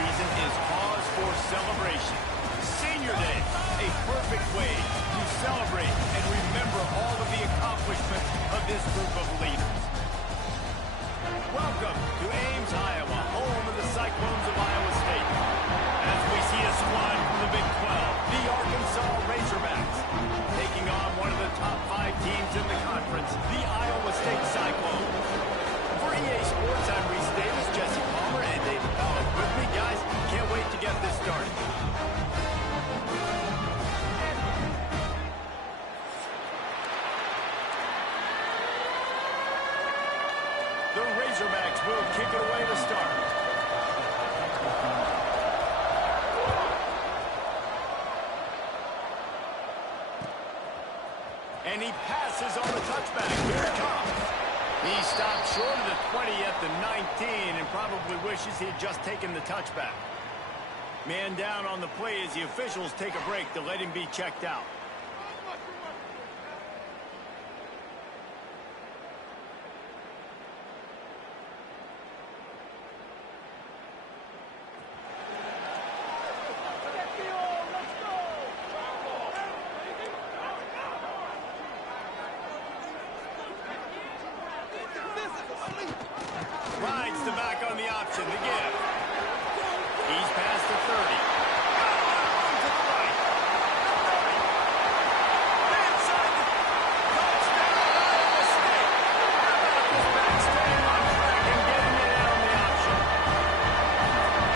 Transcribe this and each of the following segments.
season is cause for celebration. Senior Day, a perfect way to celebrate and remember all of the accomplishments of this group of leaders. Welcome to Ames, Iowa, home of the Cyclones of Iowa State. As we see a squad from the Big 12, the Arkansas Razorbacks, taking on one of the top 5 teams in the conference, the Iowa State Cyclones. For EA Sports, I'm Reese Davis, Jesse Palmer, and David Powell with me. Guys, can't wait to get this started. The Razorbacks will kick it away to start. And he passes on the touchback. Here it comes. He stopped short of the 20 at the 19 and probably wishes he had just taken the touchback. Man down on the play as the officials take a break to let him be checked out. Rides the back on the option, the give. He's past the 30. Got a lot of room to the right. Inside the touchdown, Iowa State. How about this back staying on track and getting it out on the option?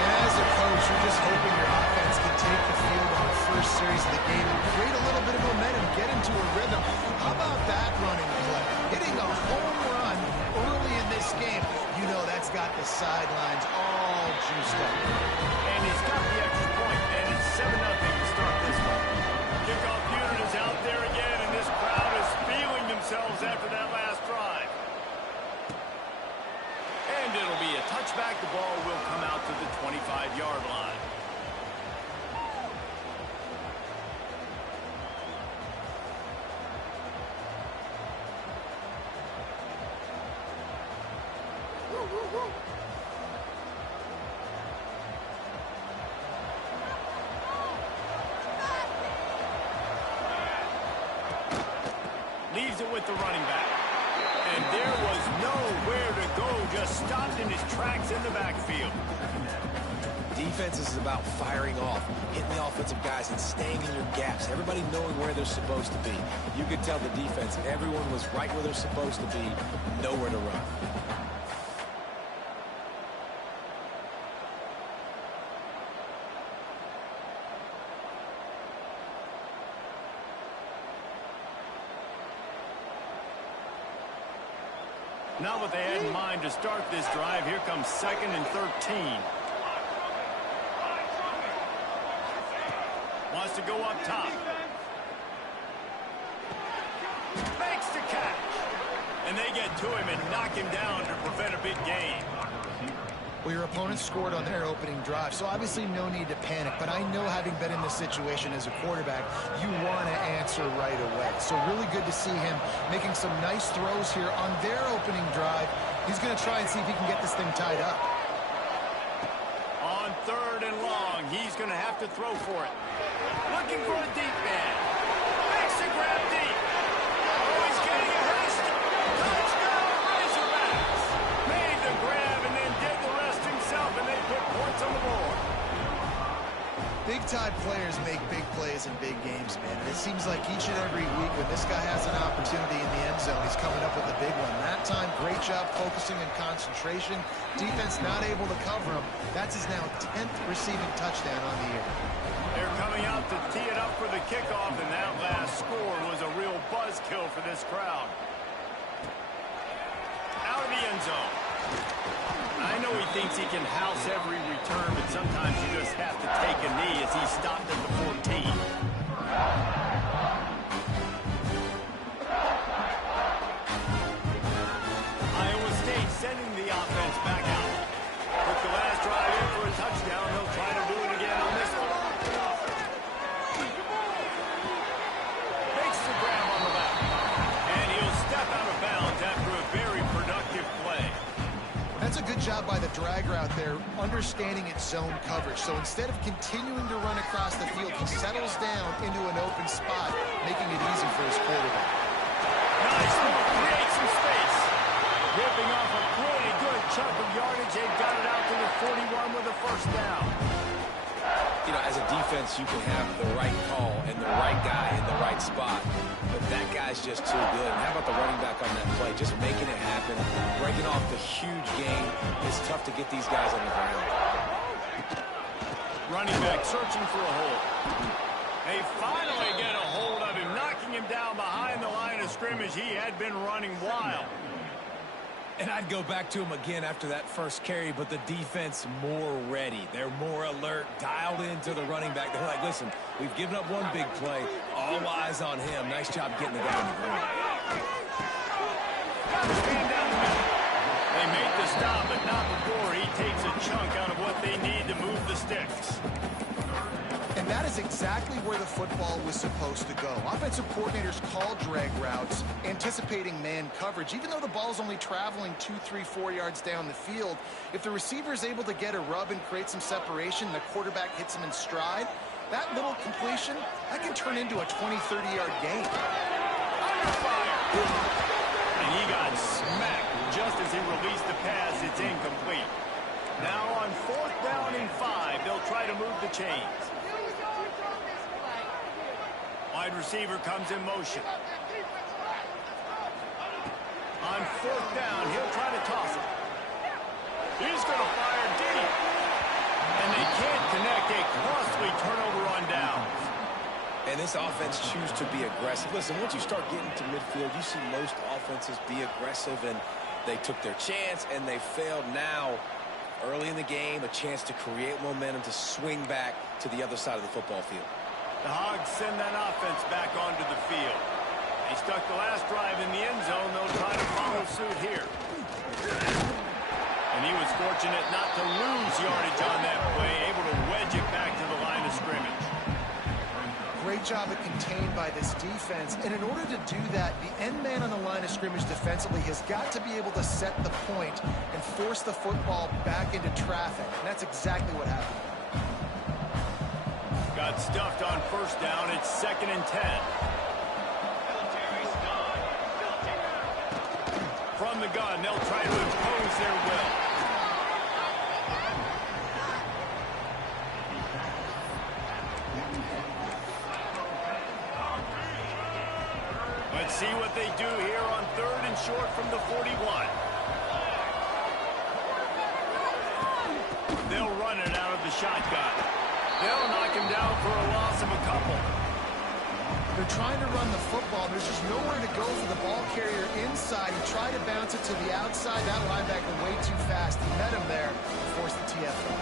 And as a coach, you're just hoping your offense can take the field on the first series of the game and create a little bit of momentum, get into a rhythm. How about that running play? Hitting a home run early in this game. You know that's got the sidelines all juiced up. And he's got the extra point, and it's 7-0 to start this one. Kickoff unit is out there again, and this crowd is feeling themselves after that last drive. And it'll be a touchback. The ball will come out to the 25-yard line. Leaves it with the running back. And there was nowhere to go, just stopped in his tracks in the backfield. Defense is about firing off, hitting the offensive guys and staying in your gaps. Everybody knowing where they're supposed to be. You could tell the defense, everyone was right where they're supposed to be, nowhere to run. Now what they had in mind to start this drive, here comes 2nd and 13. Wants to go up top. Makes the catch. And they get to him and knock him down to prevent a big gain. Well, your opponent scored on their opening drive, so obviously no need to panic. But I know, having been in this situation as a quarterback, you want to answer right away. So really good to see him making some nice throws here on their opening drive. He's going to try and see if he can get this thing tied up. On 3rd and long, he's going to have to throw for it. Looking for a deep man. Makes the grab deep. Oh, he's getting a rest. Touchdown, Razorbacks. Made the grab and then did the rest himself, and they put points on the board. Big-time players make big plays in big games, man. And it seems like each and every week when this guy has an opportunity in the end zone, he's coming up with a big one. That time, great job focusing and concentration. Defense not able to cover him. That's his now 10th receiving touchdown on the year. They're coming out to tee it up for the kickoff, and that last score was a real buzzkill for this crowd. Out of the end zone. I know he thinks he can house every return, but sometimes you just have to take a knee as he stopped at the 14. Iowa State sending the offense back out. Took the last drive in for a touchdown. They'll try to do it again on this one. Makes the grab on the left. And he'll step out of bounds after a very productive play. That's a good job by the drag route there, understanding its zone coverage. So instead of continuing to run across the field, he settles down into an open spot, making it easy for his quarterback. Nice move, create some space. Ripping off a pretty good chunk of yardage. They've got it out to the 41 with a first down. You know, as a defense, you can have the right call and the right guy in the right spot, but that guy's just too good. And how about the running back on that play, just making it happen, breaking off the huge gain. It's tough to get these guys on the ground. Running back searching for a hole. They finally get a hold of him, knocking him down behind the line of scrimmage. He had been running wild. And I'd go back to him again after that first carry, but the defense more ready. They're more alert, dialed into the running back. They're like, listen, we've given up one big play. All eyes on him. Nice job getting the guy on the ground. Stand down the middle. They make the stop, but not before he takes a chunk out of what they need to move the sticks. And that is exactly where the football was supposed to go. Offensive coordinators call drag routes, anticipating man coverage. Even though the ball's only traveling 2, 3, 4 yards down the field, if the receiver is able to get a rub and create some separation, the quarterback hits him in stride, that little completion, that can turn into a 20, 30-yard gain. Under fire. And he got smacked just as he released the pass. It's incomplete. Now on 4th down and 5, they'll try to move the chains. Wide receiver comes in motion. On 4th down, he'll try to toss it. He's going to fire deep. And they can't connect. A costly turnover on downs. And this offense chooses to be aggressive. Listen, once you start getting to midfield, you see most offenses be aggressive, and they took their chance, and they failed. Now, early in the game, a chance to create momentum to swing back to the other side of the football field. The Hogs send that offense back onto the field. They stuck the last drive in the end zone. They'll try to follow suit here. And he was fortunate not to lose yardage on that play, able to wedge it back to the line of scrimmage. Great job at contained by this defense. And in order to do that, the end man on the line of scrimmage defensively has got to be able to set the point and force the football back into traffic. And that's exactly what happened. Got stuffed on 1st down. It's 2nd and 10. From the gun, they'll try to impose their will. Let's see what they do here on 3rd and short from the 41. They'll run it out of the shotgun. They'll knock him down for a loss of a couple. They're trying to run the football. There's just nowhere to go for the ball carrier inside. He tried to bounce it to the outside. That linebacker way too fast. He met him there and forced the TFL.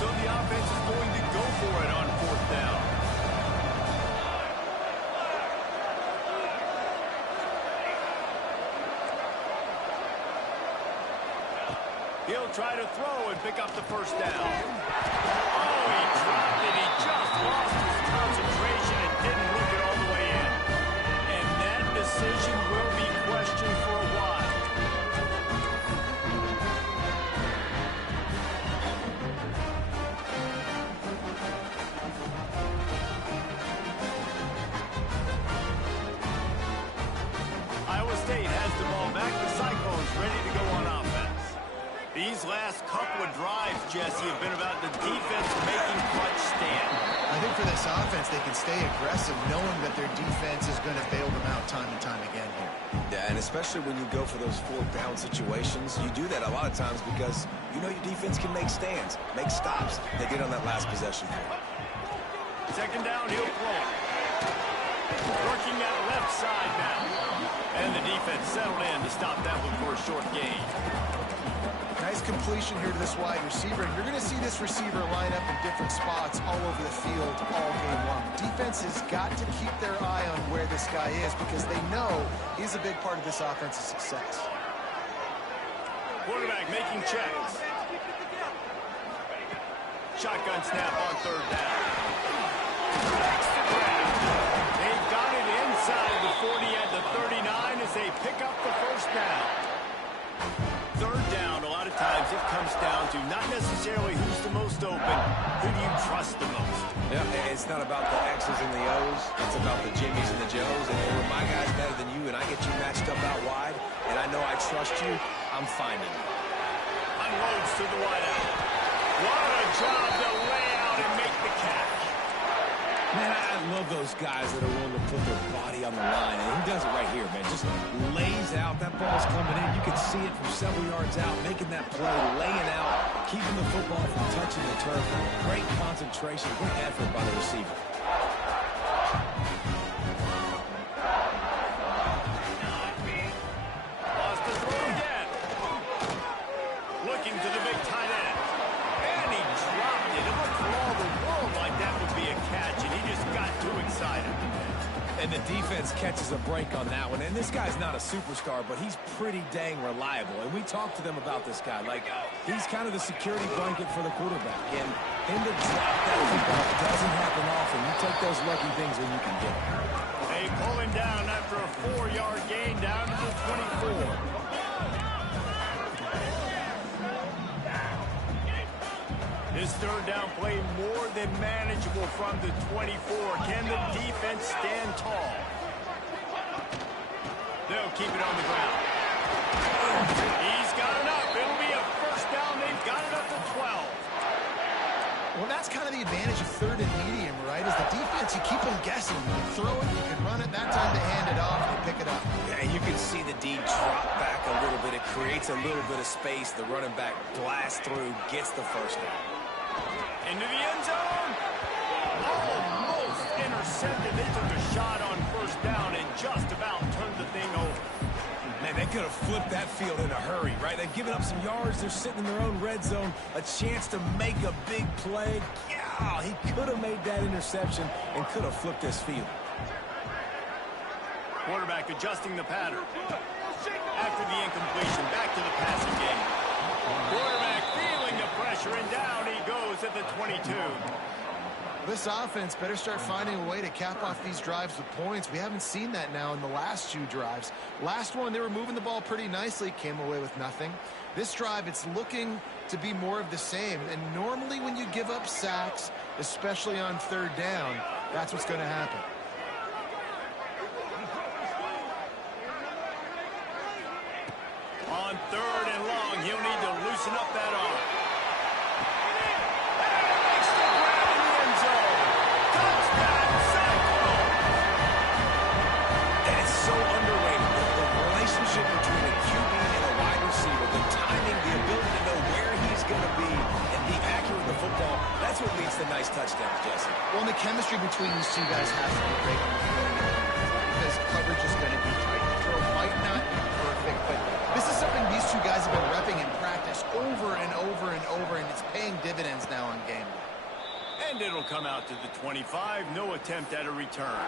So the offense is going to go for it on 4th down. He'll try to throw and pick up the first down. Oh, he dropped it. He just lost his concentration and didn't look it all the way in. And that decision will be questioned for a while. Iowa State has the ball back. The Cyclones ready to go on offense. These last couple of drives, Jesse, have been about the defense making clutch stand. I think for this offense, they can stay aggressive knowing that their defense is going to bail them out time and time again here. Yeah, and especially when you go for those 4th down situations, you do that a lot of times because you know your defense can make stands, make stops. They did on that last possession. 2nd down, he'll throw it. Working out left side now. And the defense settled in to stop that one for a short gain. Nice completion here to this wide receiver. And you're going to see this receiver line up in different spots all over the field all game long. Defense has got to keep their eye on where this guy is because they know he's a big part of this offense's success. Quarterback making checks. Shotgun snap on third down. Makes the grab. They've got it inside the 40 at the 39 as they pick up the first down. Third down, a lot of times it comes down to not necessarily who's the most open, who do you trust the most? Yeah, it's not about the X's and the O's. It's about the Jimmies and the Joes. And when my guy's better than you and I get you matched up out wide, and I know I trust you, I'm finding you. Unloads to the wideout. What a job to lay out and make the catch. Man, I love those guys that are willing to put their body on the line. And he does it right here, man. Just lays out. That ball's coming in. You can see it from several yards out, making that play, laying out, keeping the football from touching the turf. Great concentration, great effort by the receiver. Lost the throw again. Looking to the big tight end. And he dropped it. It looked for all the world like that would be a catch, and he just got too excited. And the defense catches a break on that one. And this guy's not a superstar, but he's pretty dang reliable. And we talked to them about this guy. Like, he's kind of the security blanket for the quarterback. And him to drop that football doesn't happen often. You take those lucky things when you can get them. They pull him down after a 4-yard gain down to the 24. This third down play more than manageable from the 24. Can the defense stand tall? They'll keep it on the ground. He's got enough. It'll be a first down. They've got it up to 12. Well, that's kind of the advantage of third and medium, right? Is the defense, you keep them guessing. You can throw it, you can run it. That time they hand it off, they pick it up. Yeah, and you can see the D drop back a little bit. It creates a little bit of space. The running back blasts through, gets the first down. Into the end zone. Almost intercepted. They took a shot on first down and just about turned the thing over. Man, they could have flipped that field in a hurry, right? They've given up some yards. They're sitting in their own red zone. A chance to make a big play. Yeah, he could have made that interception and could have flipped this field. Quarterback adjusting the pattern. After the incompletion, back to the passing game. Quarterback feeling the pressure, and down he goes at the 22. This offense better start finding a way to cap off these drives with points. We haven't seen that now in the last 2 drives. Last one, they were moving the ball pretty nicely, came away with nothing. This drive, it's looking to be more of the same. And normally when you give up sacks, especially on third down, that's what's going to happen. On third and long, he'll need to loosen up that arm. Makes the grab in the end zone. Touchdown, Cyclone! And it's so underrated. The relationship between a QB and a wide receiver, the timing, the ability to know where he's going to be and be accurate with the football, that's what leads to nice touchdowns, Jesse. Well, and the chemistry between these two guys has to be great on the field because coverage is going to be tight. The throw might not be perfect, but this is something these two guys have been repping in practice over and over and over, and it's paying dividends now on game day. And it'll come out to the 25. No attempt at a return.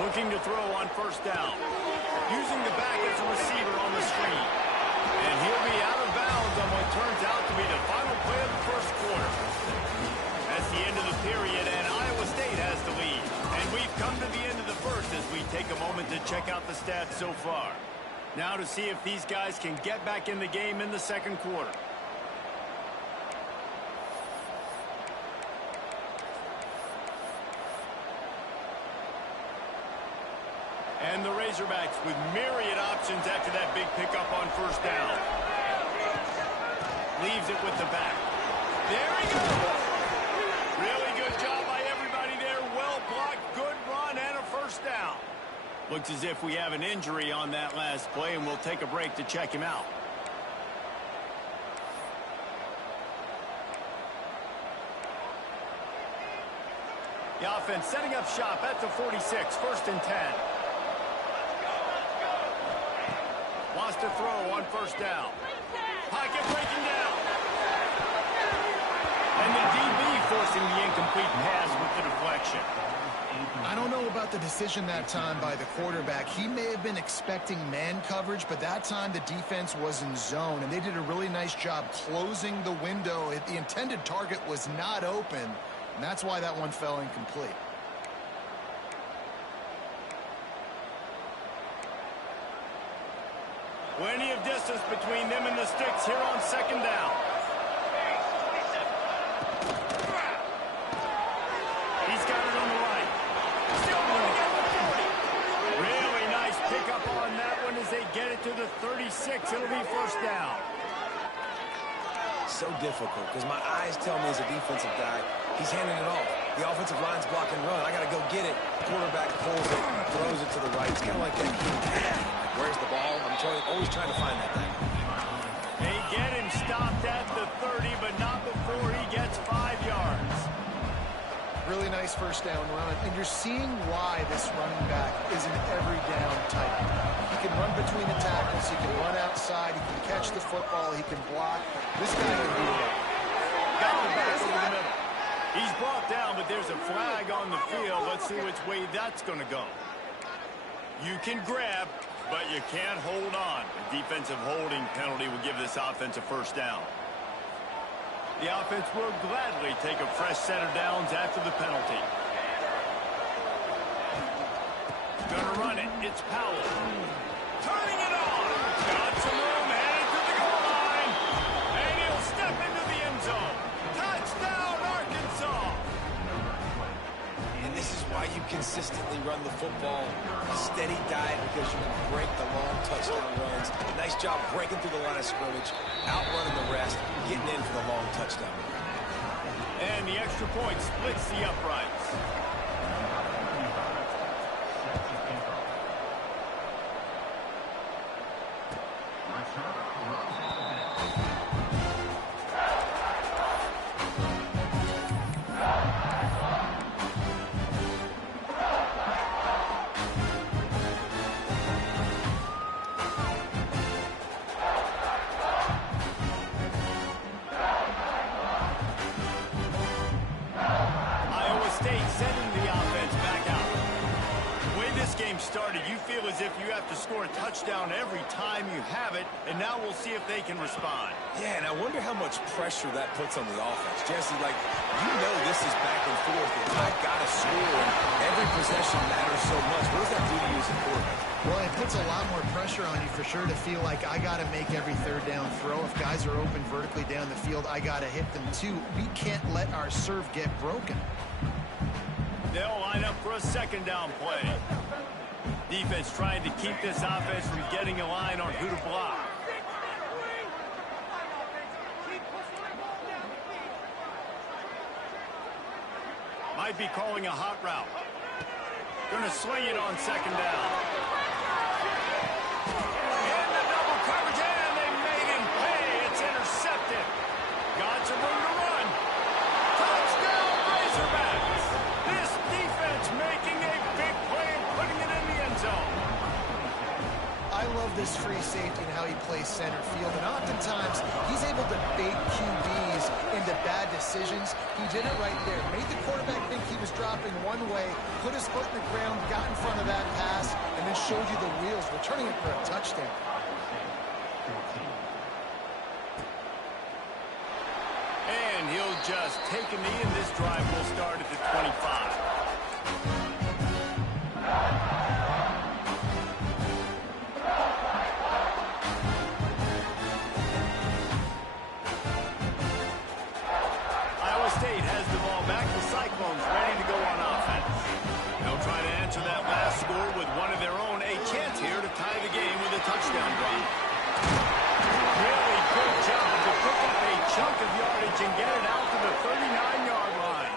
Looking to throw on first down. Using the back as a receiver on the screen. And he'll be out of bounds on what turns out to be the final play of the first quarter. That's the end of the period, and Iowa State has the lead. And we've come to the end of the first as we take a moment to check out the stats so far. Now to see if these guys can get back in the game in the second quarter. And the Razorbacks with myriad options after that big pickup on first down. Leaves it with the back. There he goes. Really good job by everybody there. Well blocked, good run, and a first down. Looks as if we have an injury on that last play, and we'll take a break to check him out. The offense setting up shop at the 46, 1st and 10. Wants to throw on 1st down. Pocket breaking down. And the DB forcing the incomplete pass with the deflection. I don't know about the decision that time by the quarterback. He may have been expecting man coverage, but that time the defense was in zone, and they did a really nice job closing the window. The intended target was not open, and that's why that one fell incomplete. Plenty of distance between them and the sticks here on 2nd down. He's got it on the right. Still running at the 40. Really nice pickup on that one as they get it to the 36. It'll be 1st down. So difficult because my eyes tell me as a defensive guy, he's handing it off. The offensive line's block and run. I got to go get it. Quarterback pulls it, throws it to the right. It's kind of like that. Where's the ball? I'm always trying to find that thing. They get him stopped at the 30, but not before he gets 5 yards. Really nice 1st down run, and you're seeing why this running back is an every down type. He can run between the tackles, he can run outside, he can catch the football, he can block. This guy can do that. Got the back over the middle. He's brought down, but there's a flag on the field. Let's see which way that's going to go. You can grab, but you can't hold on. A defensive holding penalty will give this offense a 1st down. The offense will gladly take a fresh set of downs after the penalty. Gonna run it. It's Powell. Turning it on. Got some room, headed to the goal line. And he'll step into the end zone. Touchdown, Arkansas. And this is why you consistently run the football. A steady diet because you can break the long touchdown runs. Nice job breaking through the line of scrimmage, outrunning the rest, getting in for the long touchdown. And the extra point splits the uprights. Started, you feel as if you have to score a touchdown every time you have it, and now we'll see if they can respond. Yeah, and I wonder how much pressure that puts on the offense. Jesse, like, you know this is back and forth, and I got to score, and every possession matters so much. What does that do to you as a quarterback? Well, it puts a lot more pressure on you for sure to feel like I got to make every 3rd down throw. If guys are open vertically down the field, I got to hit them too. We can't let our serve get broken. They'll line up for a 2nd down play. Defense trying to keep this offense from getting a line on who to block. Might be calling a hot route. Gonna swing it on 2nd down. In the double coverage, and they made him pay. It's intercepted. Got some room to run. Touchdown, Razorbacks. This defense making a big play and putting it in the end zone. I love this free safety and how he plays center field, and oftentimes he's able to bait QBs into bad decisions. He did it right there. Made the quarterback think he was dropping one way, put his foot in the ground, got in front of that pass, and then showed you the wheels, returning it for a touchdown. And he'll just take a knee, and this drive will start at the 25. State has the ball back. The Cyclones ready to go on offense. They'll try to answer that last score with one of their own. A chance here to tie the game with a touchdown drive. Really good job to pick up a chunk of yardage and get it out to the 39-yard line.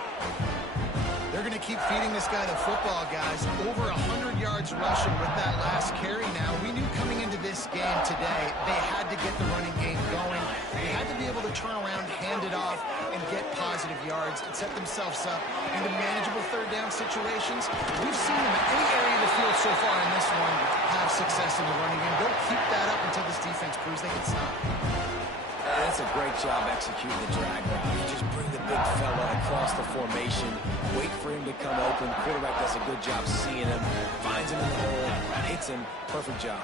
They're going to keep feeding this guy the football, guys. Over 100 yards rushing with that last carry now. We knew coming into this game game today, they had to get the running game going. They had to be able to turn around, hand it off, and get positive yards and set themselves up into manageable third down situations. We've seen them in any area of the field so far in this one have success in the running game. Don't keep that up until this defense proves they can stop. That's a great job executing the drag route. You just bring the big fella across the formation, wait for him to come open. Quarterback does a good job seeing him, finds him in the hole, hits him. Perfect job.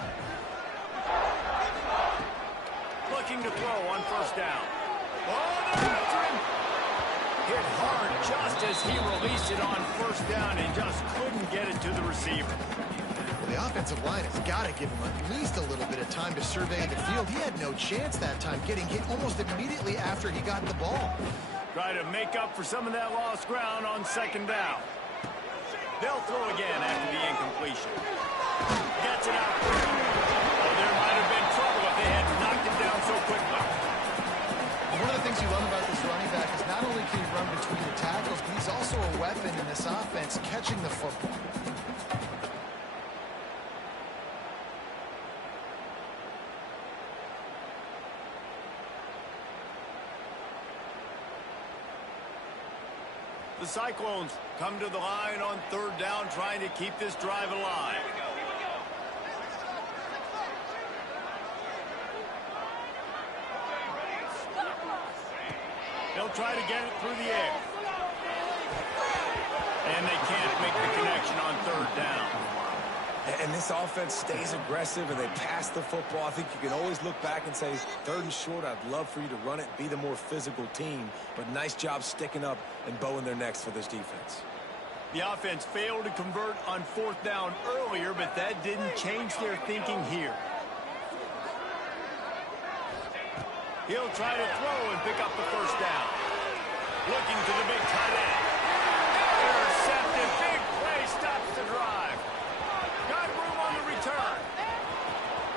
Looking to throw on first down. Oh, they're after him. Hit hard just as he released it on first down and just couldn't get it to the receiver. The offensive line has got to give him at least a little bit of time to survey the field. He had no chance that time, getting hit almost immediately after he got the ball. Try to make up for some of that lost ground on second down. They'll throw again after the incompletion. Gets it out. Oh, there might have been trouble if they had knocked him down so quickly. One of the things you love about this running back is not only can he run between the tackles, but he's also a weapon in this offense, catching the football. The Cyclones come to the line on third down, trying to keep this drive alive. They'll try to get it through the air. And they can't make the connection on third down. And this offense stays aggressive and they pass the football. I think you can always look back and say, third and short, I'd love for you to run it, be the more physical team. But nice job sticking up and bowing their necks for this defense. The offense failed to convert on fourth down earlier, but that didn't change their thinking here. He'll try to throw and pick up the first down. Looking to the big tight end. Intercepted. Big play stops the drive. Got room on the return.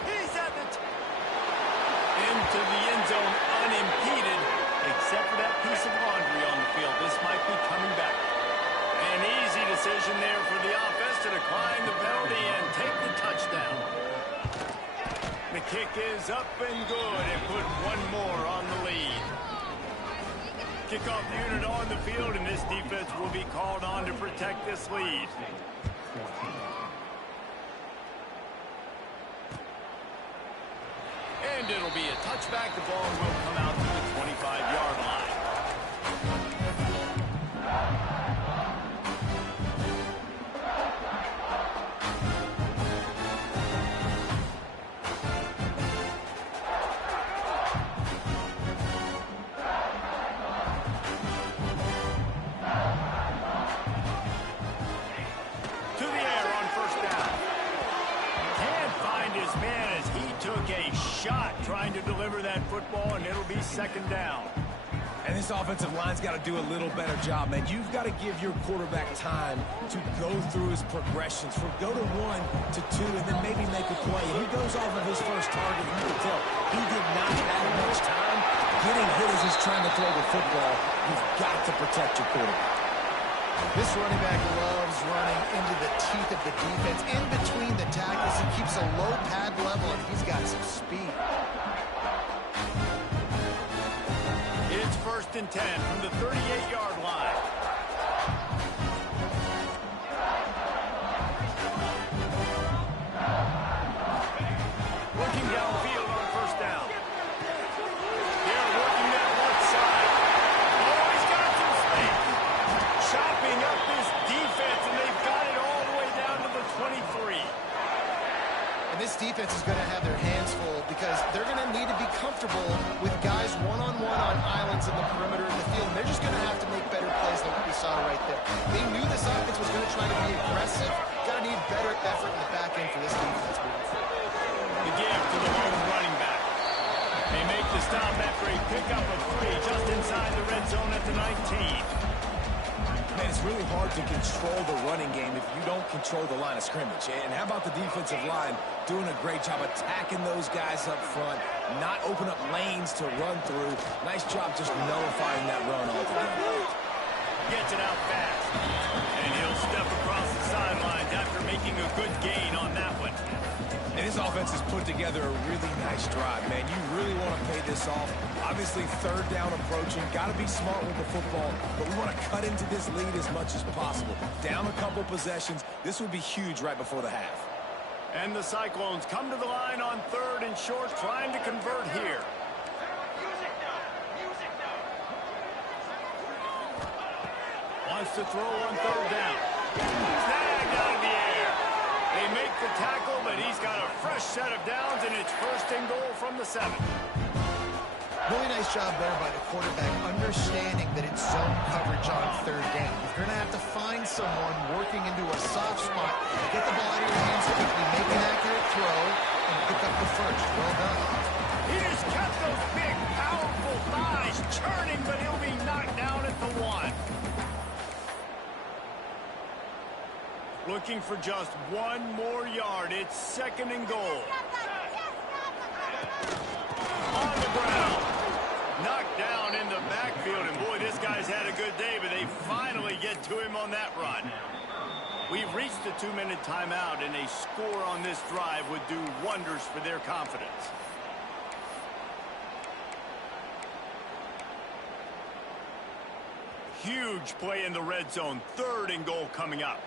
He's at the into the end zone unimpeded, except for that piece of laundry on the field. This might be coming back. An easy decision there for the offense to decline the penalty and take the touchdown. The kick is up and good and put one more on the lead. Kickoff unit on the field, and this defense will be called on to protect this lead. And it'll be a touchback. The ball will come out to the 25-yard line. To the air on first down. Can't find his man as he took a shot trying to deliver that football, and it'll be second down. And this offensive line's got to do a little better job, man. You've got to give your quarterback time to go through his progressions, from go to 1 to 2, and then maybe make a play. He goes off of his first target. You can tell he did not have much time. Getting hit as he's trying to throw the football. You've got to protect your quarterback. This running back loves running into the teeth of the defense. In between the tackles, he keeps a low pad level, and he's got some speed. It's first and 10 from the 38-yard line. Working downfield on first down. They're working that left side. Oh, he's got some space. Chopping up this defense, and they've got it all the way down to the 23. And this defense is going to have their hands full because they're going to need to be comfortable with guys one-on-one on islands in the perimeter of the field. And they're just going to have to make better plays than what we saw right there. They knew this offense was going to try to be aggressive. Got to need better effort in the back end for this defense moving forward. The give to the lone running back. They make the stop after a pickup of 3 just inside the red zone at the 19. Man, it's really hard to control the running game if you don't control the line of scrimmage. And how about the defensive line doing a great job attacking those guys up front, not open up lanes to run through. Nice job just nullifying that run altogether. Gets it out fast. And he'll step across the sidelines after making a good gain on that one. And this offense has put together a really nice drive, man. You really want to pay this off. Obviously, third down approaching. Got to be smart with the football, but we want to cut into this lead as much as possible. Down a couple possessions. This would be huge right before the half. And the Cyclones come to the line on 3rd and short, trying to convert here. Wants to throw on 3rd down. Snagged out of the air. They make the tackle, but he's got a fresh set of downs, and it's 1st and goal from the 7. Really nice job there by the quarterback, understanding that it's zone coverage on 3rd down. You're going to have to find someone working into a soft spot, get the ball out of your hands quickly, make an accurate throw, and pick up the 1st. Well done. He just kept those big, powerful thighs churning, but he'll be knocked down at the 1. Looking for just 1 more yard. It's 2nd and goal. On the ground. Knocked down in the backfield, and boy, this guy's had a good day, but they finally get to him on that run. We've reached the 2-minute timeout, and a score on this drive would do wonders for their confidence. Huge play in the red zone. 3rd and goal coming up.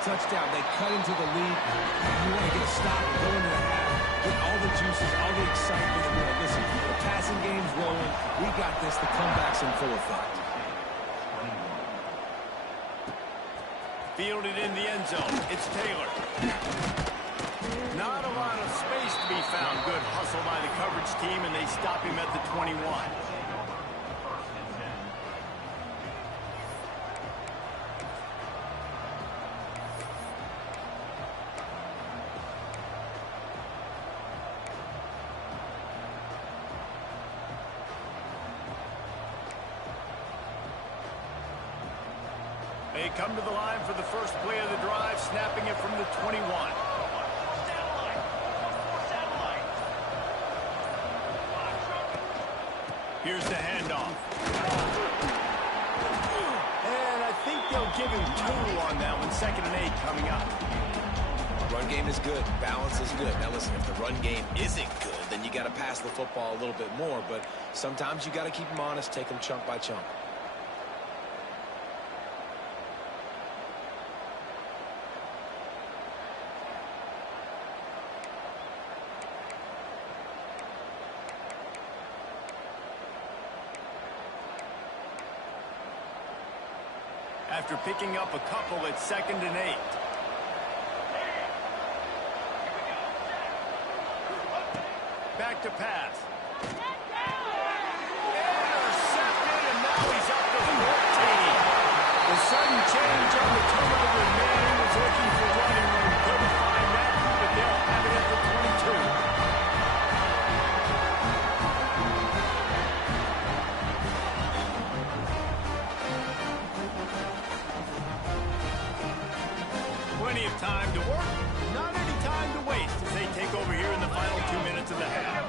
Touchdown. They cut into the lead. You want to get a stop and go into the half, get all the juices, all the excitement. You know, listen, the passing game's rolling. We got this. The comeback's in full effect. Fielded in the end zone. It's Taylor. Not a lot of space to be found. Good hustle by the coverage team, and they stop him at the 21. They come to the line for the first play of the drive, snapping it from the 21. Here's the handoff. And I think they'll give him 2 on that one. 2nd and 8 coming up. Run game is good. Balance is good. Now listen, if the run game isn't good, then you got to pass the football a little bit more. But sometimes you got to keep them honest, take them chunk by chunk. After picking up a couple, it's 2nd and 8. Back to pass. Intercepted, and now he's up to 14. The sudden change on the turn of the man who was looking for running room. Couldn't find that, but they'll have it at the 22. 'Plenty of time to work, not any time to waste as they take over here in the final 2 minutes of the half.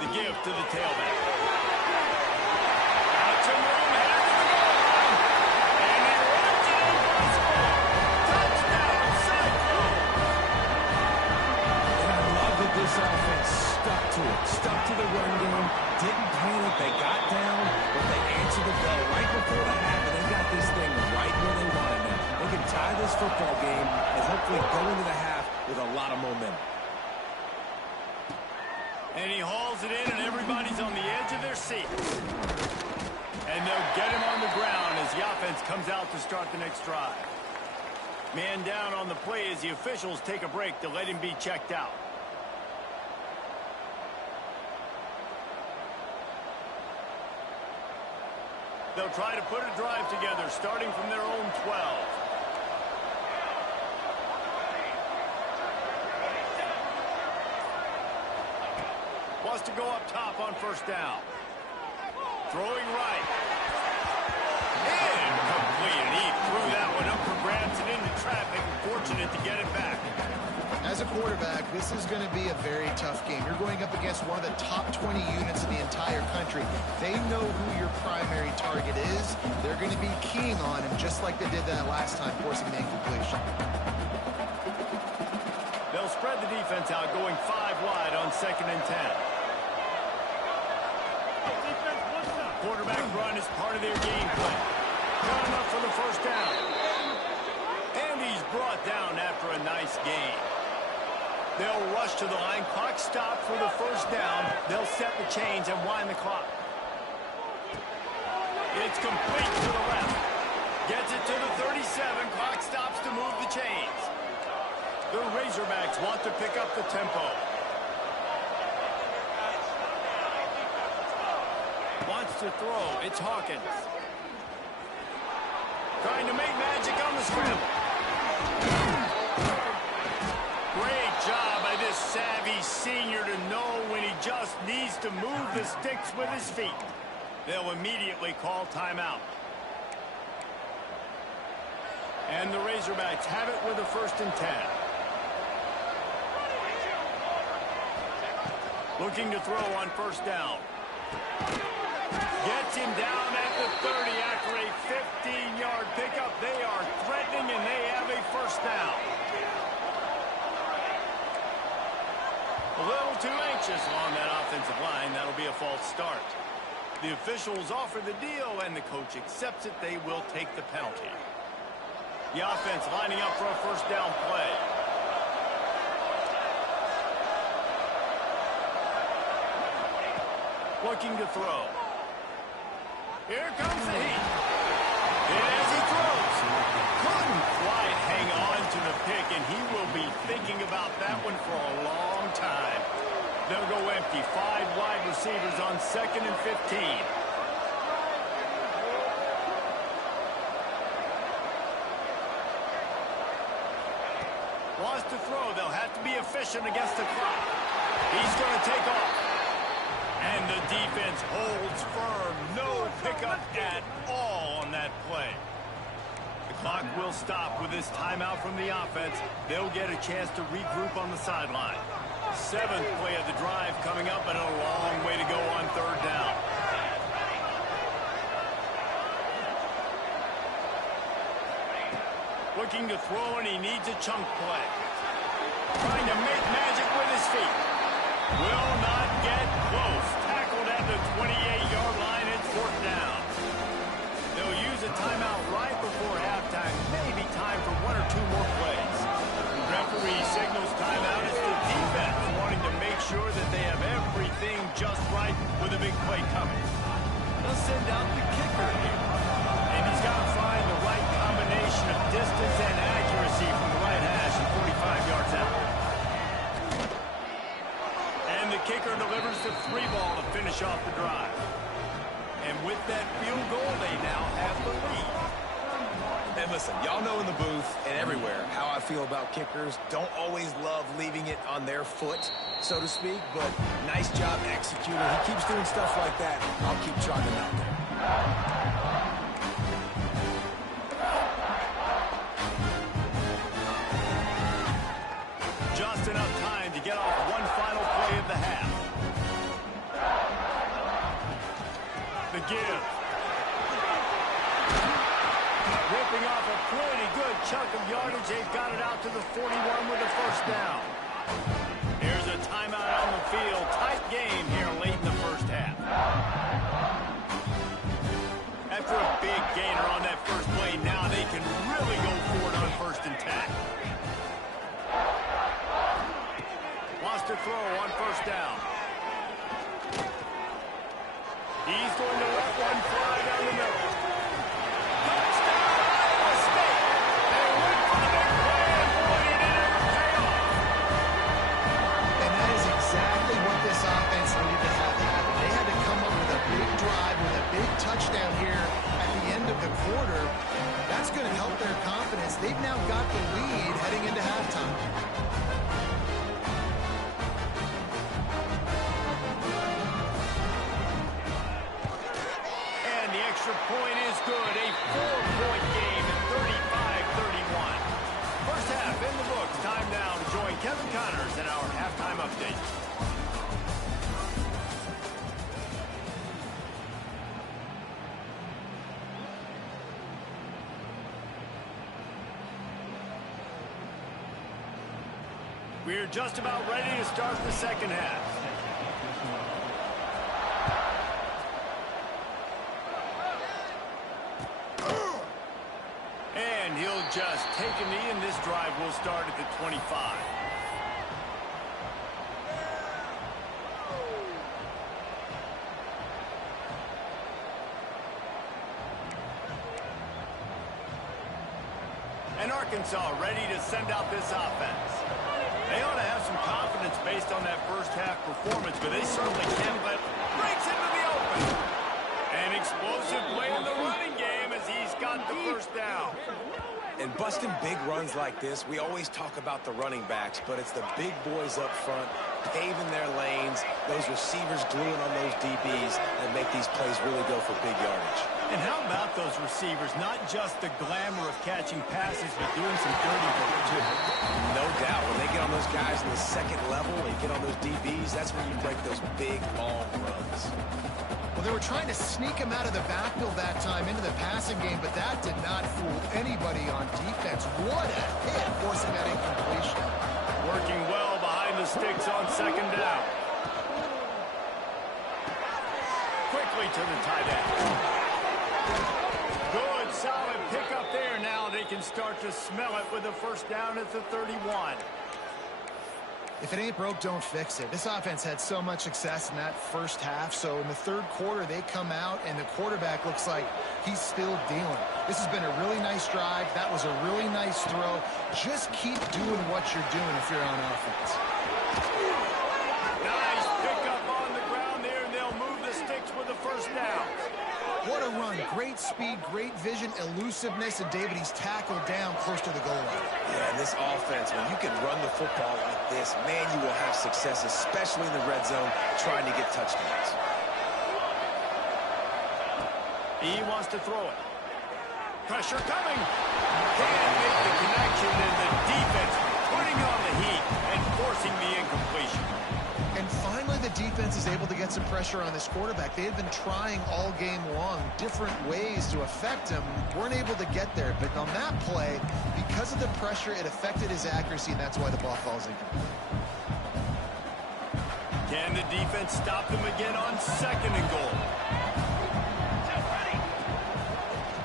The give to the tailback. Out to room, headed to the goal line. And he runs it over the score. Touchdown, Cyclones! And I love that this offense stuck to it. Stuck to the run game. Didn't panic. They got down, but they answered the bell right before the half, and they got this thing right where they wanted it. They can tie this football game and hopefully go into the half with a lot of momentum. And he hauls it in, and everybody's on the edge of their seats. And they'll get him on the ground as the offense comes out to start the next drive. Man down on the play as the officials take a break to let him be checked out. They'll try to put a drive together, starting from their own 12. Wants to go up top on first down. Throwing right. Incomplete. And he threw that one up for grabs and into traffic. Fortunate to get it back. As a quarterback, this is going to be a very tough game. You're going up against one of the top 20 units in the entire country. They know who your primary target is. They're going to be keying on him just like they did that last time, forcing the incompletion. They'll spread the defense out, going 5 wide on 2nd and 10. Quarterback run is part of their game plan. Coming up for the first down. And he's brought down after a nice gain. They'll rush to the line. Clock stopped for the first down. They'll set the chains and wind the clock. It's complete to the left. Gets it to the 37. Clock stops to move the chains. The Razorbacks want to pick up the tempo. Wants to throw. It's Hawkins. Trying to make magic on the scramble. Great job by this savvy senior to know when he just needs to move the sticks with his feet. They'll immediately call timeout. And the Razorbacks have it with a 1st and 10. Looking to throw on first down. Gets him down at the 30 after a 15-yard pickup. They are threatening, and they have a first down. A little too anxious along that offensive line. That'll be a false start. The officials offer the deal, and the coach accepts it. They will take the penalty. The offense lining up for a first down play. Looking to throw. Here comes the heat. As he throws. Couldn't quite hang on to the pick, and he will be thinking about that one for a long time. They'll go empty. 5 wide receivers on 2nd and 15. Wants to throw. They'll have to be efficient against the clock. He's going to take off. And the defense holds firm. No pickup at all on that play. The clock will stop with this timeout from the offense. They'll get a chance to regroup on the sideline. 7th play of the drive coming up, and a long way to go on 3rd down. Looking to throw, and he needs a chunk play. Trying to make magic with his feet. Will not get close. Tackled at the 28-yard line. It's 4th down. They'll use a timeout right before halftime. Maybe time for 1 or 2 more plays. Referee signals timeout. It's the defense wanting to make sure that they have everything just right with a big play coming. They'll send out the kicker here. And he's got to find the right combination of distance and accuracy from the right hash and 45 yards out. And the kicker delivers the 3 ball to finish off the drive. And with that field goal, they now have the lead. And listen, y'all know in the booth and everywhere how I feel about kickers. Don't always love leaving it on their foot, so to speak, but nice job executing. He keeps doing stuff like that. I'll keep trotting out there. Just enough time to get off one final play of the half. The give. Ripping off a pretty good chunk of yardage. They've got it out to the 41 with a first down. Here's a timeout on the field. Tight game here late in the first half. After a big gainer on that first play, now they can really go for it on 1st and 10. Wants to throw on first down. He's going to let one fly down the middle. Touchdown, Iowa State! They went for the big play, and boy, did it ever pay off. And that is exactly what this offense needed to have happen. They had to come up with a big drive with a big touchdown here at the end of the quarter. That's going to help their confidence. They've now got the lead heading into halftime. We're just about ready to start the second half. And he'll just take a knee, and this drive will start at the 25. And Arkansas ready to send out this offense. They ought to have some confidence based on that first half performance, but they certainly can't let breaks into the open. An explosive play in the running game as he's got the first down. And busting big runs like this, we always talk about the running backs, but it's the big boys up front, paving their lanes, those receivers gluing on those DBs, and make these plays really go for big yardage. And how about those receivers? Not just the glamour of catching passes, but doing some dirty work, too. No doubt. When they get on those guys in the second level and get on those DBs, that's when you break those big, long runs. Well, they were trying to sneak him out of the backfield that time into the passing game, but that did not fool anybody on defense. What a hit, forcing that incompletion. Working well behind the sticks on second down. Quickly to the tight end. Good, solid pickup there. Now they can start to smell it with a first down at the 31. If it ain't broke, don't fix it. This offense had so much success in that first half, so in the third quarter, they come out, and the quarterback looks like he's still dealing. This has been a really nice drive. That was a really nice throw. Just keep doing what you're doing if you're on offense. Nice pickup on the ground there, and they'll move the sticks with the first down. What a run. Great speed, great vision, elusiveness, and David, he's tackled down close to the goal line. Yeah, and this offense, when you can run the football like this, man, you will have success, especially in the red zone, trying to get touchdowns. He wants to throw it. Pressure coming. Can't make the connection, and the defense putting on the heat and forcing the incompletion. And finally, the defense is able to get some pressure on this quarterback. They had been trying all game long different ways to affect him. Weren't able to get there. But on that play, because of the pressure, it affected his accuracy, and that's why the ball falls incomplete. Can the defense stop them again on second and goal?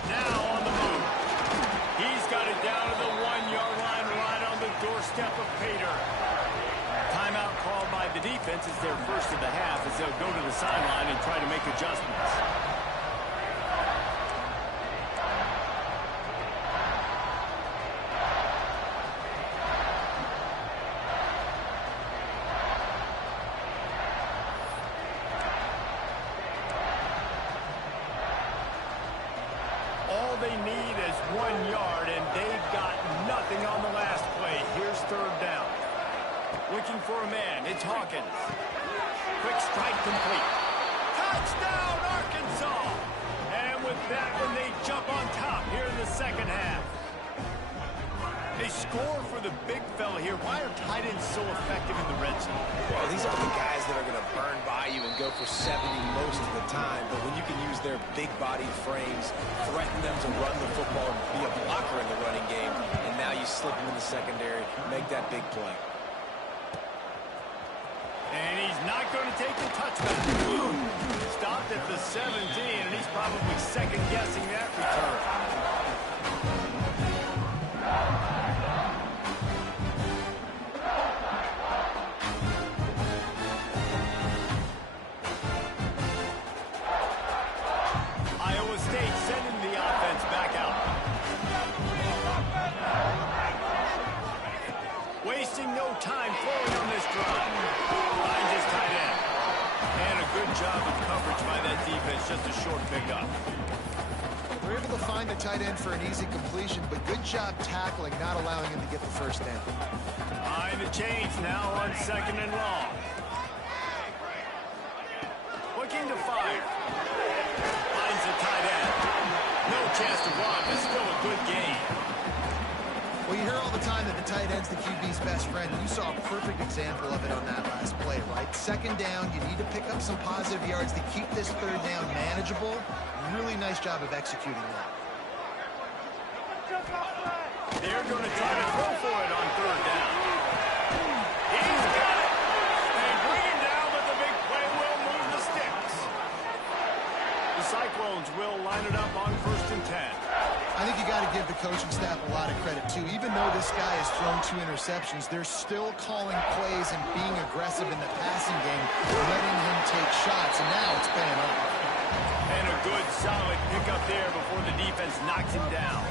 Now on the move. He's got it down to the 1-yard line, right on the doorstep of Pater. Timeout called by the defense is their first of the half as they'll go to the sideline and try to make adjustments. All they need is 1 yard, and they've got nothing on the last play. Here's third down. Looking for a man. It's Hawkins. Quick strike complete. Touchdown, Arkansas! And with that one, they jump on top here in the second half. They score for the big fella here. Why are tight ends so effective in the red zone? Well, these are the guys that are going to burn by you and go for 70 most of the time. But when you can use their big-bodied frames, threaten them to run the football and be a blocker in the running game, and now you slip them in the secondary, make that big play. And he's not going to take the touchback. Stopped at the 17, and he's probably second-guessing that return. Iowa State sending the offense back out. Wasting no time throwing on this drive. Finds his tight end. And a good job of coverage by that defense. Just a short pickup. They're able to find the tight end for an easy completion, but good job tackling, not allowing him to get the first down. Behind the chains now on second and long. Looking to fire. Finds the tight end. No chance to run, but still a good game. Well, you hear all the time that the tight end's the QB's best friend, and you saw a perfect example of it on that last play, right? Second down, you need to pick up some positive yards to keep this third down manageable. Really nice job of executing that. They're going to try to throw for it on third down. Cyclones will line it up on 1st and 10. I think you got to give the coaching staff a lot of credit, too. Even though this guy has thrown 2 interceptions, they're still calling plays and being aggressive in the passing game, letting him take shots, and now it's paying off. And a good, solid pickup there before the defense knocks him down.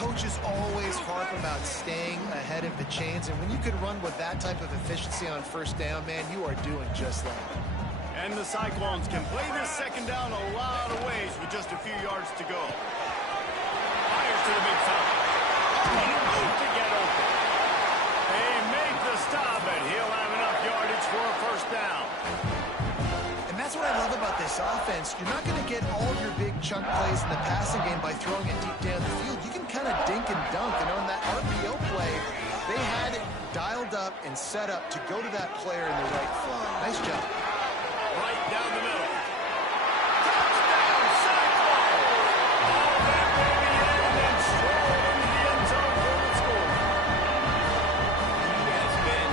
Coaches always harp about staying ahead of the chains, and when you can run with that type of efficiency on 1st down, man, you are doing just that. And the Cyclones can play this 2nd down a lot of ways with just a few yards to go. Fires to the big fella. On a move to get open. They make the stop, and he'll have enough yardage for a 1st down. And that's what I love about this offense. You're not going to get all of your big chunk plays in the passing game by throwing it deep down the field. You can kind of dink and dunk, and on that RPO play, they had it dialed up and set up to go to that player in the right fly. Nice job. Right down the middle. Touchdown, Cyclone! All that baby in and stroll into the end zone for the score. He has been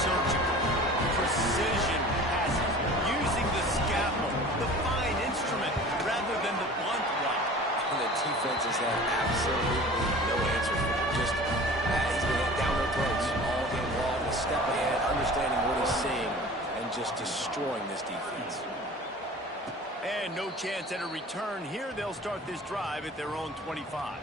surgical, precision passes, using the scalpel, the fine instrument, rather than the blunt one. And the defense has had absolutely no answer for him. Just, he's been down their throats all game long, a step ahead, understanding what he's seeing, and just destroying this defense. And no chance at a return here. They'll start this drive at their own 25.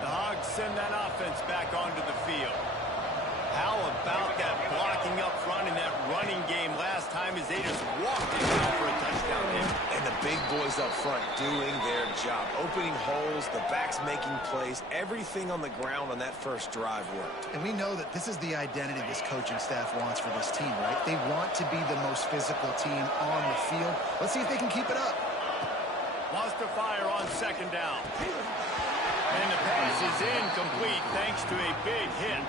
The Hogs send that offense back onto the field. How about that blocking up front in that running game last time as they just walked it out for a touchdown hit? And the big boys up front doing their job. Opening holes, the backs making plays. Everything on the ground on that 1st drive worked. And we know that this is the identity this coaching staff wants for this team, right? They want to be the most physical team on the field. Let's see if they can keep it up. Wants to fire on 2nd down. And the pass is incomplete thanks to a big hit.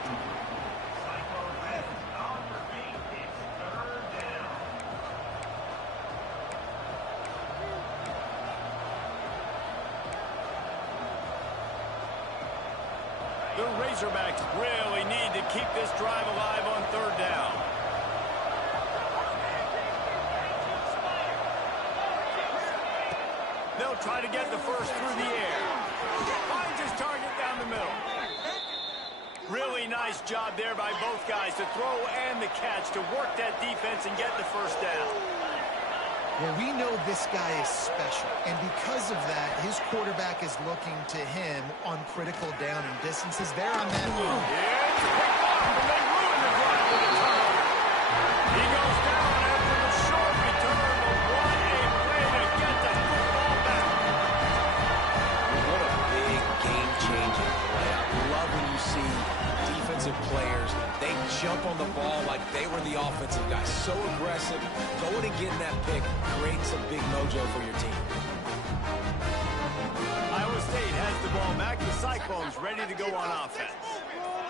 The Razorbacks really need to keep this drive alive on 3rd down. They'll try to get the 1st through the air. Finds his target down the middle. Really nice job there by both guys to throw and the catch to work that defense and get the 1st down. Well, we know this guy is special, and because of that, his quarterback is looking to him on critical down and distances. There on that move. It's picked off, and they ruin the drive with a turnover. He goes down after the short return, but what a play to get the football back. What a big game-changing play. I love when you see defensive players, they jump on the ball like they were the offensive guys. So aggressive, going and getting that pick, creating some big mojo for your team. Iowa State has the ball back. The Cyclones ready to go on offense.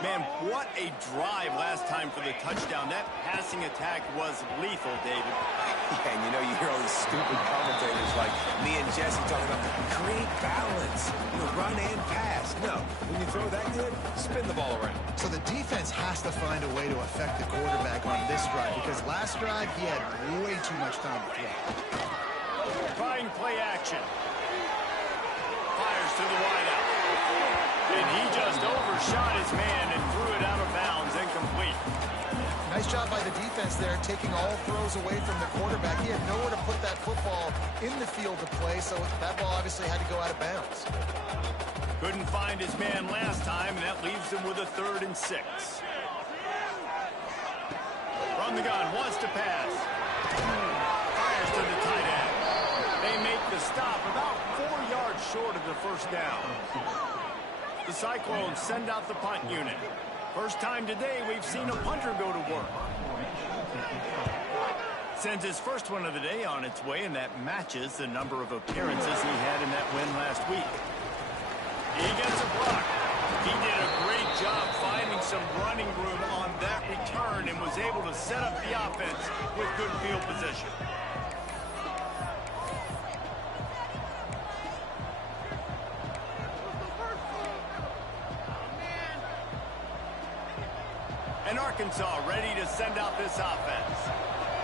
Man, what a drive last time for the touchdown. That passing attack was lethal, David. Yeah, and you know, you hear all these stupid commentators like me and Jesse talking about create balance, run and pass. No, when you throw that good, spin the ball around. So the defense has to find a way to affect the quarterback on this drive, because last drive he had way too much time to throw. Trying play action. Fires to the wideout. And he just overshot his man and threw it out of bounds, incomplete. Nice job by the defense there, taking all throws away from the quarterback. He had nowhere to put that football in the field to play, so that ball obviously had to go out of bounds. Couldn't find his man last time, and that leaves him with a 3rd and 6. From the gun, wants to pass. Fires to the tight end. They make the stop about 4 yards short of the 1st down. The Cyclones send out the punt unit. First time today we've seen a punter go to work. Sends his first one of the day on its way, and that matches the number of appearances he had in that win last week. He gets a block. He did a great job finding some running room on that return and was able to set up the offense with good field position. Arkansas ready to send out this offense.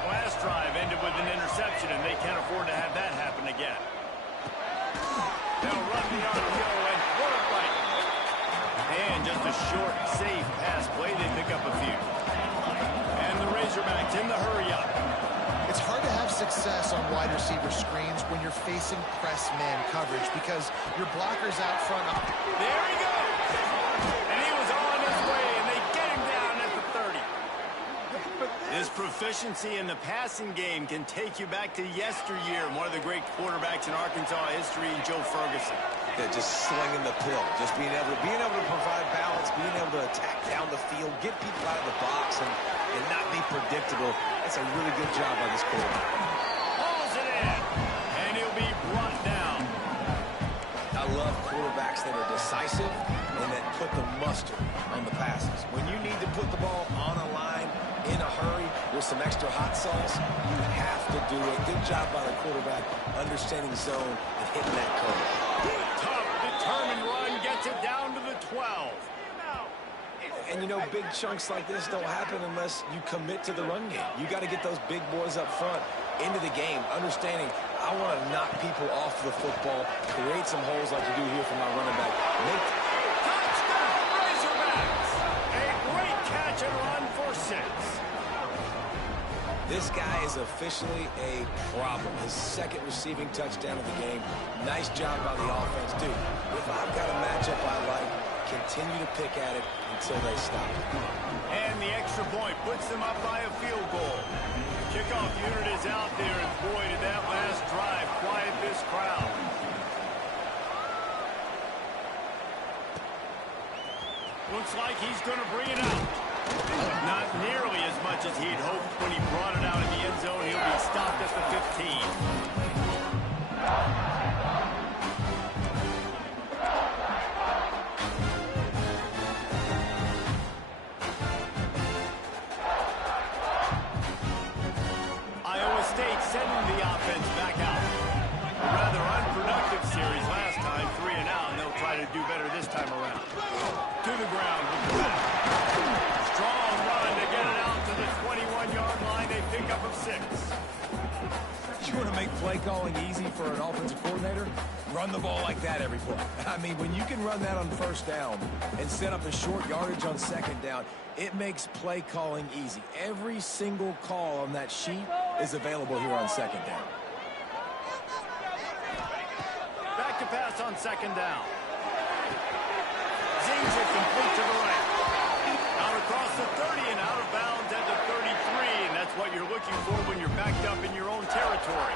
Last drive ended with an interception, and they can't afford to have that happen again. They'll run the RPO and throw it right. And just a short, safe pass play. They pick up a few. And the Razorbacks in the hurry-up. It's hard to have success on wide receiver screens when you're facing press man coverage because your blocker's out front. There he goes. And he was on his way, and they get him down at the 30. His proficiency in the passing game can take you back to yesteryear. One of the great quarterbacks in Arkansas history, Joe Ferguson. Yeah, just slinging the pill, just being able to provide balance, being able to attack down the field, get people out of the box, and not be predictable. That's a really good job by this quarterback. Hauls it in, and he'll be brought down. I love quarterbacks that are decisive and that put the mustard on the passes. When you need to put the ball on a line in a hurry with some extra hot sauce, you have to do it. Good job by the quarterback understanding zone and hitting that curve. Tough, determined run gets it down to the 12. And, you know, big chunks like this don't happen unless you commit to the run game. You got to get those big boys up front into the game, understanding I want to knock people off the football, create some holes like you do here for my running back. Touchdown, Razorbacks! A great catch and run for 6. This guy is officially a problem. His second receiving touchdown of the game. Nice job by the offense, dude. If I've got a matchup I like, continue to pick at it until they stop. And the extra point puts them up by a field goal. Kickoff unit is out there, and boy, did that last drive quiet this crowd. Looks like he's going to bring it out. Not nearly as much as he'd hoped when he brought it out in the end zone. He'll be stopped at the 15. Iowa State sending the offense back out. A rather unproductive series last time, 3 and out, and they'll try to do better this time around. To the ground with the back. Strong run to get it out to the 21-yard line. They pick up of 6. You want to make play calling easy for an offensive coordinator? Run the ball like that every play. I mean, when you can run that on first down and set up a short yardage on second down, it makes play calling easy. Every single call on that sheet is available here on second down. Back to pass on second down. Zings it complete to the right. Out across the 30 and out of bounds at the 33, and that's what you're looking for when you're backed up in your own territory.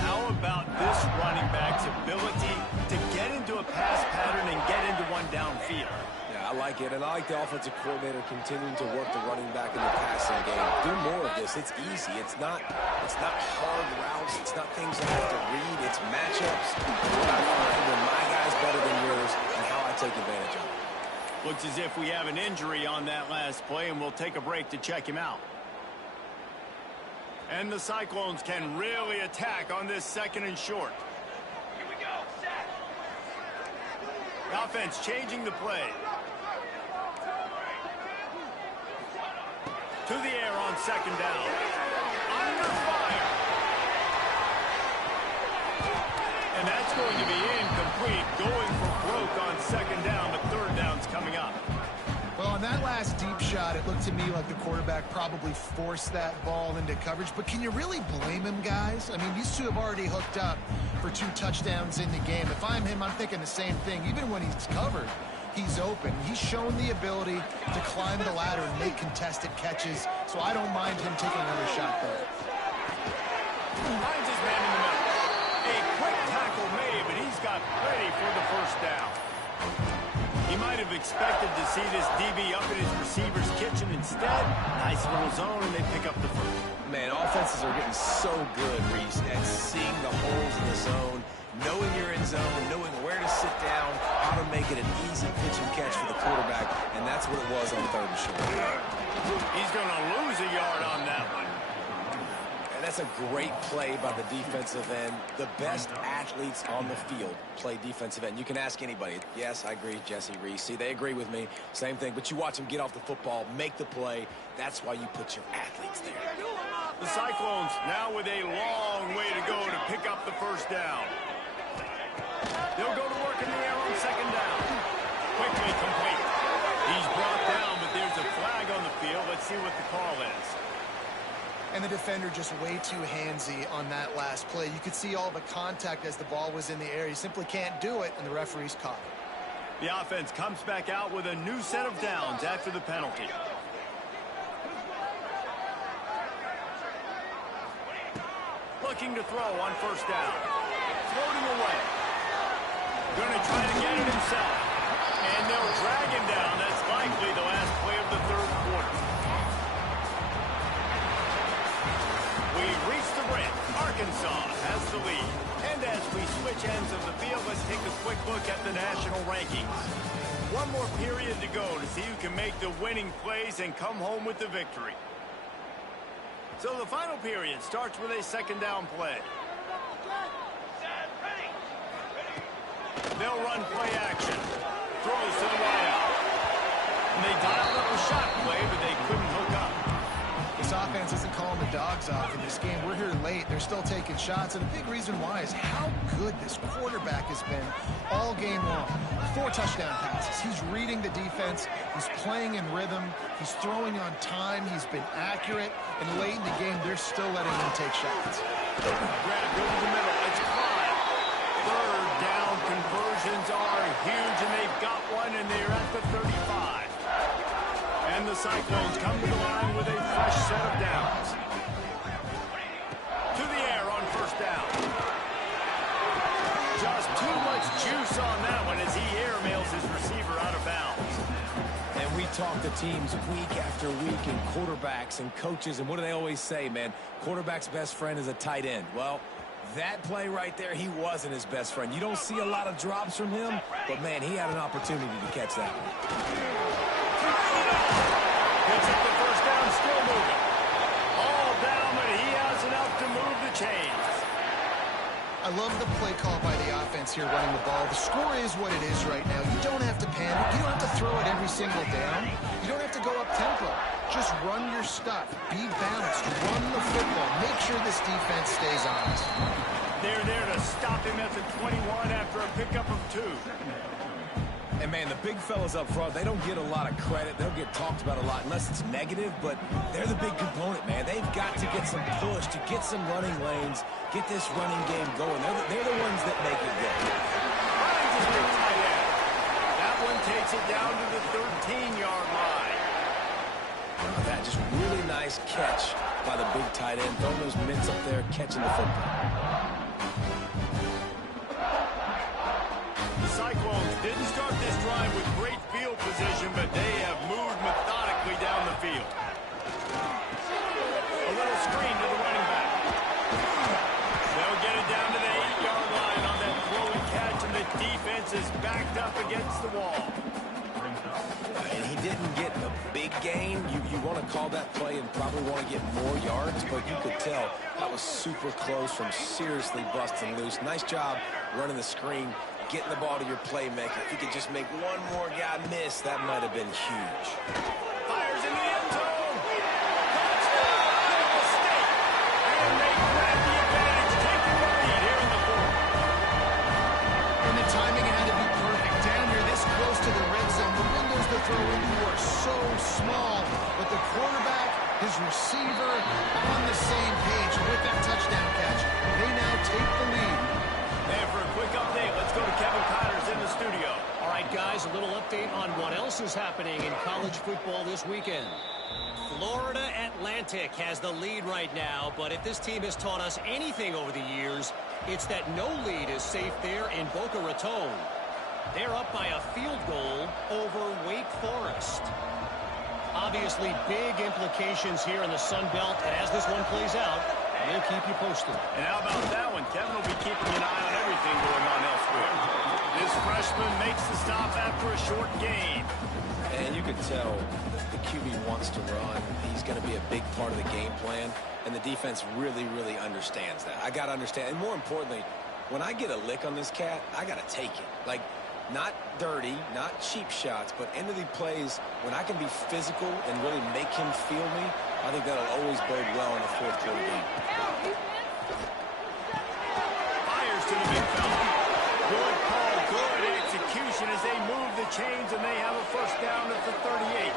How about this running back's ability to get into a pass pattern and get into one downfield? Yeah, I like it, and I like the offensive coordinator continuing to work the running back in the passing game. Do more of this. It's easy. It's not hard routes. It's not things I have to read. It's matchups. What I find when my guy's better than yours and how I take advantage of it. Looks as if we have an injury on that last play, and we'll take a break to check him out. And the Cyclones can really attack on this second and short. Here we go, set. The offense changing the play. To the air on second down. Under fire. And that's going to be incomplete. Going for broke on second down, but third down's coming up. Well, on that last deep shot, it looked to me like the quarterback probably forced that ball into coverage. But can you really blame him, guys? I mean, these two have already hooked up for 2 touchdowns in the game. If I'm him, I'm thinking the same thing. Even when he's covered, he's open. He's shown the ability to climb the ladder and make contested catches. So I don't mind him taking another shot there. Finds his man in the middle. A quick tackle made, but he's got plenty for the first down. He might have expected to see this DB up in his receiver's kitchen. Instead, nice little zone, and they pick up the first. Man, offenses are getting so good, Reese, at seeing the holes in the zone, knowing you're in zone, knowing where to sit down, how to make it an easy pitch and catch for the quarterback, and that's what it was on third and short. He's going to lose a yard on that one. And That's a great play by the defensive end. The best athletes on the field play defensive end. You can ask anybody. Yes, I agree, Jesse Reese. See, they agree with me. Same thing. But you watch them get off the football, make the play. That's why you put your athletes there. The Cyclones now with a long way to go to pick up the first down. They'll go to work in the air on second down. Quickly complete. He's brought down, but there's a flag on the field. Let's see what the call is. And the defender just way too handsy on that last play. You could see all the contact as the ball was in the air. He simply can't do it, and the referee's caught it. The offense comes back out with a new set of downs after the penalty. Looking to throw on first down. Floating away. Going to try to get it himself. And they'll drag him down. That's likely the last play of the third quarter. We've reached the break. Arkansas has the lead. And as we switch ends of the field, let's take a quick look at the national rankings. One more period to go to see who can make the winning plays and come home with the victory. So the final period starts with a second down play. They'll run play action. Throws to the wideout. And they dialed up a shot play, but they couldn't hook up. This offense isn't calling the dogs off in this game. We're here late. They're still taking shots. And a big reason why is how good this quarterback has been all game long. 4 touchdown passes. He's reading the defense. He's playing in rhythm. He's throwing on time. He's been accurate. And late in the game, they're still letting him take shots. Grab over the middle. It's Clyde. Third down conversions are huge, and they've got one, and they're at the 35. And the Cyclones come to the line with a fresh set of downs. To the air on first down. Just too much juice on that one as he airmails his receiver out of bounds. And we talk to teams week after week and quarterbacks and coaches, and what do they always say, man? Quarterback's best friend is a tight end. Well, that play right there, he wasn't his best friend. You don't see a lot of drops from him, but, man, he had an opportunity to catch that one. Gets up the first down, still moving. All down, but he has enough to move the chains. I love the play call by the offense here running the ball. The score is what it is right now. You don't have to panic. You don't have to throw it every single down. You don't have to go up tempo. Just run your stuff. Be balanced. Run the football. Make sure this defense stays honest. They're there to stop him at the 21 after a pickup of 2. And, man, the big fellas up front, they don't get a lot of credit. They'll get talked about a lot unless it's negative, but they're the big component, man. They've got to get some push, to get some running lanes, get this running game going. They're the ones that make it go. That one takes it down to the 13-yard line. That just really nice catch by the big tight end. Throwing those mitts up there, catching the football. The Cyclones didn't start this drive with great field position, but they have moved methodically down the field. A little screen to the running back. They'll get it down to the 8-yard line on that throw and catch, and the defense is backed up against the wall. And he didn't get a big gain. You want to call that play and probably want to get more yards, but you could tell that was super close from seriously busting loose. Nice job running the screen, getting the ball to your playmaker. If you could just make one more guy miss, that might have been huge. Fires in the end zone. Touchdown, Iowa State. And they grab the advantage, taking the lead here in the fourth. And the timing had to be perfect. Down here this close to the red zone, the windows to throw into are so small, but the quarterback, his receiver, on the same page. And with that touchdown catch, they now take the lead. And for a quick update, let's go to Kevin Connors in the studio. All right, guys, a little update on what else is happening in college football this weekend. Florida Atlantic has the lead right now, but if this team has taught us anything over the years, it's that no lead is safe there in Boca Raton. They're up by a field goal over Wake Forest. Obviously, big implications here in the Sun Belt, and as this one plays out, we'll keep you posted. And how about that one? Kevin will be keeping an eye on everything going on elsewhere. This freshman makes the stop after a short game. And you could tell the QB wants to run, he's going to be a big part of the game plan, and the defense really, really understands that. I got to understand, and more importantly, when I get a lick on this cat, I got to take it. Like, not dirty, not cheap shots, but end of the plays, when I can be physical and really make him feel me, I think that'll always bode well in the fourth quarter game. Fires to the big fella. Good call, good execution as they move the chains, and they have a first down at the 38.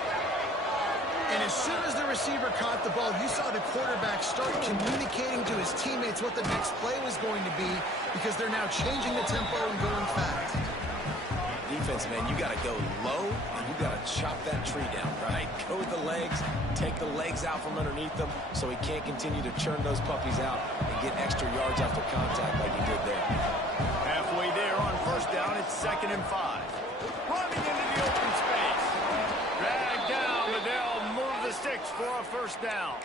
And as soon as the receiver caught the ball, you saw the quarterback start communicating to his teammates what the next play was going to be, because they're now changing the tempo and going fast. Defense, man, you got to go low, and you got to chop that tree down, right? Go with the legs, take the legs out from underneath them so he can't continue to churn those puppies out and get extra yards after contact like he did there. Halfway there on first down, it's 2nd and 5. Running into the open space. Dragged down, but they'll move the sticks for a first down.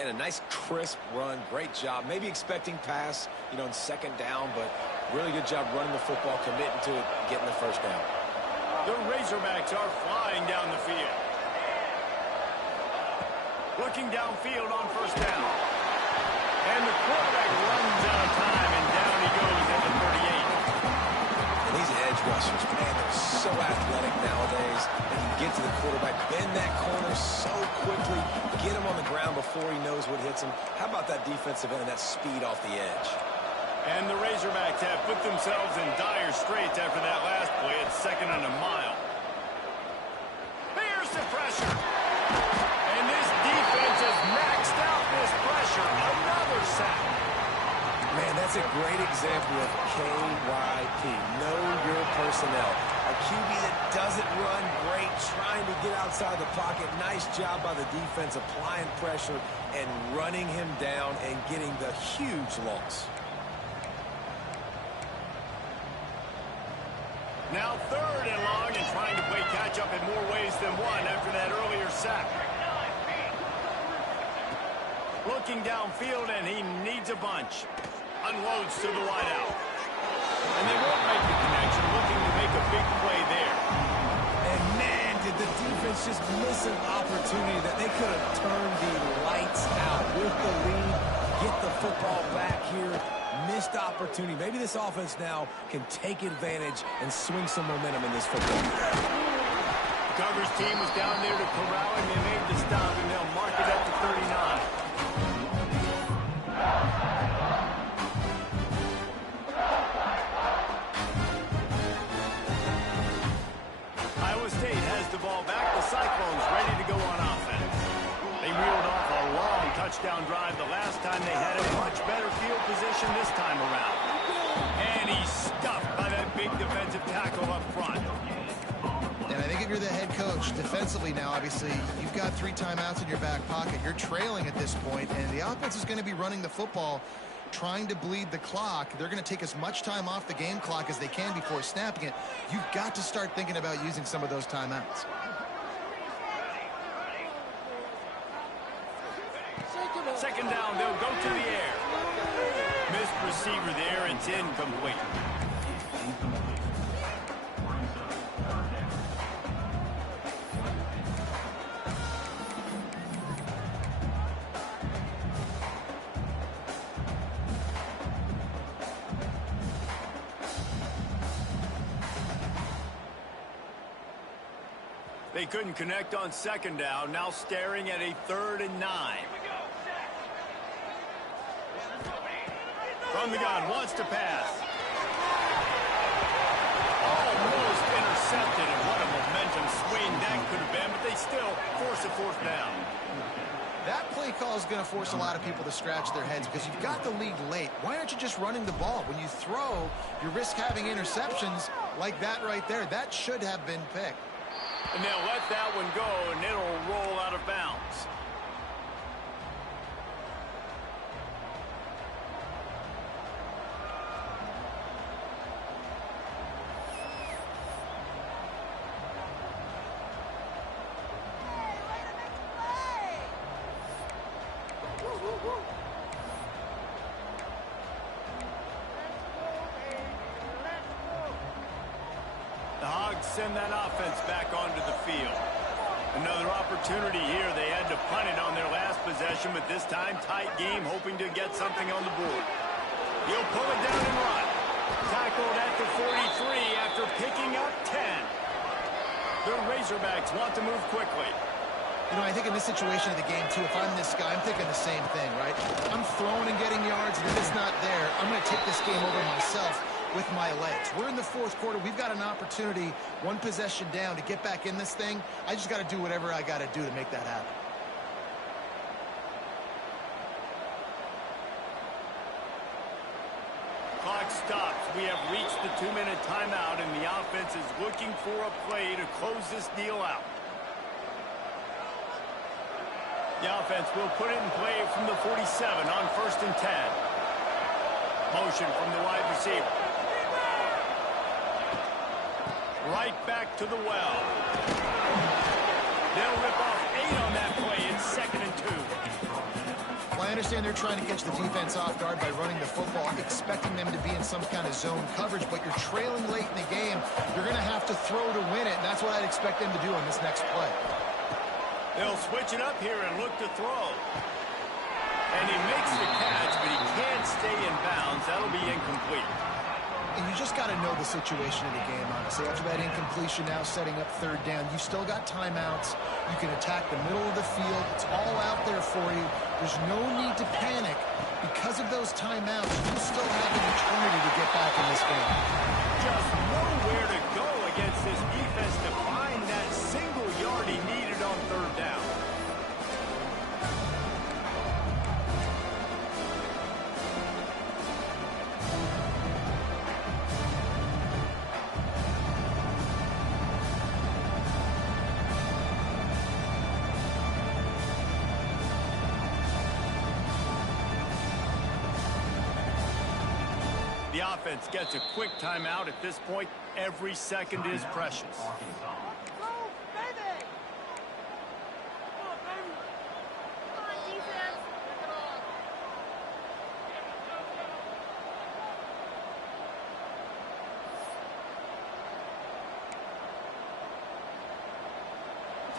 And a nice crisp run, great job. Maybe expecting pass, you know, in 2nd down, but really good job running the football, committing to it, getting the first down. The Razorbacks are flying down the field. Looking downfield on first down. And the quarterback runs out of time, and down he goes at the 38. And these edge rushers, man, they're so athletic nowadays. They can get to the quarterback, bend that corner so quickly, get him on the ground before he knows what hits him. How about that defensive end and that speed off the edge? And the Razorbacks have put themselves in dire straits after that last play at 2nd and a mile. Here's the pressure. And this defense has maxed out this pressure. Another sack. Man, that's a great example of KYP. Know your personnel. A QB that doesn't run great, trying to get outside the pocket. Nice job by the defense applying pressure and running him down and getting the huge loss. Now 3rd and long, and trying to play catch-up in more ways than one after that earlier sack. Looking downfield, and he needs a bunch. Unloads to the wideout. And they won't make the connection, looking to make a big play there. And man, did the defense just miss an opportunity that they could have turned the lights out with the lead, get the football back here. Missed opportunity. Maybe this offense now can take advantage and swing some momentum in this football. The Coverage team was down there to corral him. They made the stop, and they'll mark it at the 39. Iowa State has the ball back. The Cyclones ready to go on offense. They reeled off a long touchdown drive the last time they had a much better field position this time around. And he's stuffed by that big defensive tackle up front. And I think if you're the head coach, defensively now, obviously, you've got 3 timeouts in your back pocket. You're trailing at this point, and the offense is going to be running the football, trying to bleed the clock. They're going to take as much time off the game clock as they can before snapping it. You've got to start thinking about using some of those timeouts. Second down, they'll go to the air. Missed receiver there, it's incomplete. They couldn't connect on second down, now staring at a 3rd and 9. From the gun, wants to pass. Almost intercepted, and what a momentum swing that could have been, but they still force a 4th down. That play call is going to force a lot of people to scratch their heads because you've got the lead late. Why aren't you just running the ball? When you throw, you risk having interceptions like that right there. That should have been picked. And they'll let that one go, and it'll roll out of bounds. The Hogs send that offense back onto the field. Another opportunity here. They had to punt it on their last possession, but this time tight game, hoping to get something on the board. He'll pull it down and run. Tackled at the 43 after picking up 10. The Razorbacks want to move quickly. You know, I think in this situation of the game, too, if I'm this guy, I'm thinking the same thing, right? I'm throwing and getting yards, and if it's not there, I'm going to take this game over myself with my legs. We're in the fourth quarter. We've got an opportunity, one possession down, to get back in this thing. I just got to do whatever I got to do to make that happen. Clock stops. We have reached the 2-minute timeout, and the offense is looking for a play to close this deal out. The offense will put it in play from the 47 on 1st and 10. Motion from the wide receiver. Right back to the well. They'll rip off 8 on that play. It's 2nd and 2. Well, I understand they're trying to catch the defense off guard by running the football, expecting them to be in some kind of zone coverage, but you're trailing late in the game. You're going to have to throw to win it, and that's what I'd expect them to do on this next play. They'll switch it up here and look to throw. And he makes the catch, but he can't stay in bounds. That'll be incomplete. And you just got to know the situation of the game, honestly. After that incompletion, now setting up 3rd down, you've still got timeouts. You can attack the middle of the field. It's all out there for you. There's no need to panic. Because of those timeouts, you still have an eternity to get back in this game. Just nowhere to go against this defense to find that single yard he needed on 3rd down. The offense gets a quick timeout. At this point, every second is precious.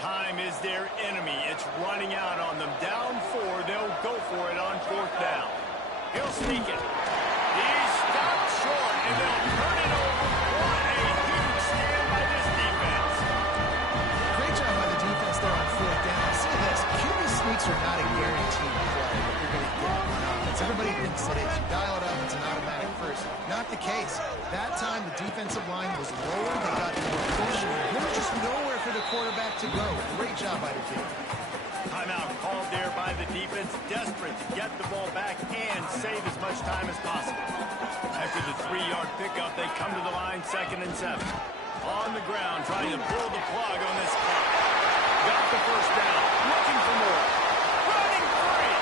Time is their enemy. It's running out on them. Down 4, they'll go for it on 4th down. He'll sneak it. He's stopped short, and they'll turn it over. What a huge stand by this defense. Great job by the defense there on 4th down. See this, QB sneaks are not a guaranteed play that you're going to get on offense. Everybody thinks it is. You dial it up, it's an automatic first. Not the case. That time, the defensive line was lower. They got more push. There was just nowhere for the quarterback to go. Great job by the team. Timeout called there by the defense, desperate to get the ball back and save as much time as possible. After the 3-yard pickup, they come to the line, 2nd and 7. On the ground, trying to pull the plug on this clock. Got the 1st down, looking for more. Running free.